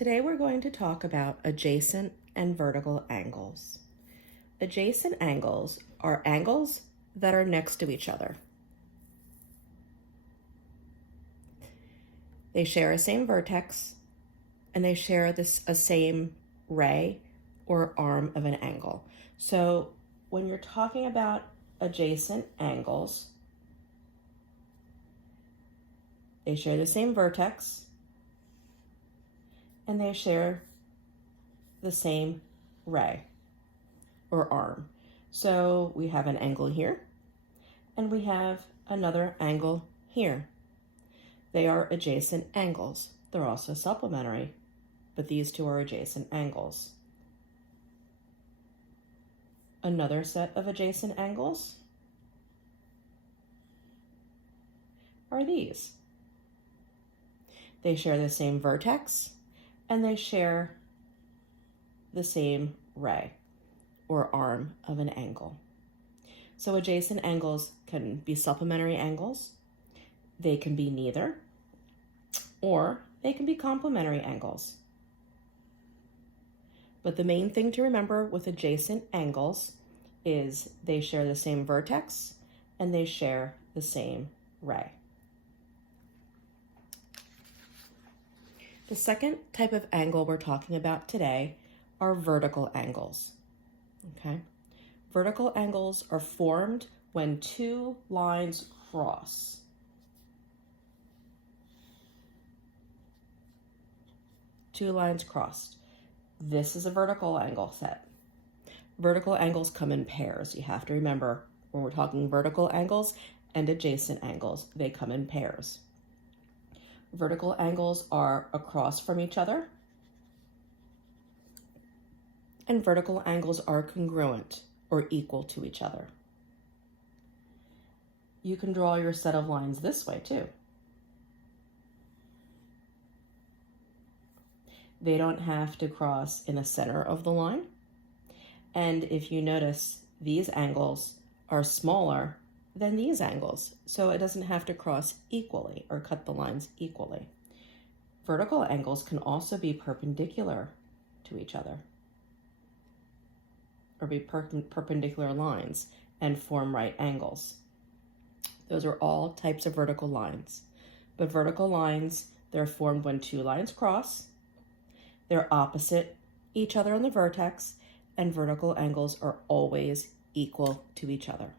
Today we're going to talk about adjacent and vertical angles. Adjacent angles are angles that are next to each other. They share a same vertex and they share a same ray or arm of an angle. So when you're talking about adjacent angles, they share the same vertex and they share the same ray or arm. So we have an angle here and we have another angle here. They are adjacent angles. They're also supplementary, but these two are adjacent angles. Another set of adjacent angles are these. They share the same vertex and they share the same ray or arm of an angle. So adjacent angles can be supplementary angles, they can be neither, or they can be complementary angles. But the main thing to remember with adjacent angles is they share the same vertex and they share the same ray. The second type of angle we're talking about today are vertical angles. Okay? Vertical angles are formed when two lines cross. Two lines crossed. This is a vertical angle set. Vertical angles come in pairs. You have to remember when we're talking vertical angles and adjacent angles, they come in pairs. Vertical angles are across from each other, and vertical angles are congruent or equal to each other. You can draw your set of lines this way too. They don't have to cross in the center of the line. And if you notice, these angles are smaller than these angles, so it doesn't have to cross equally or cut the lines equally. Vertical angles can also be perpendicular to each other or be perpendicular lines and form right angles. Those are all types of vertical lines. But vertical lines, they're formed when two lines cross, they're opposite each other on the vertex, and vertical angles are always equal to each other.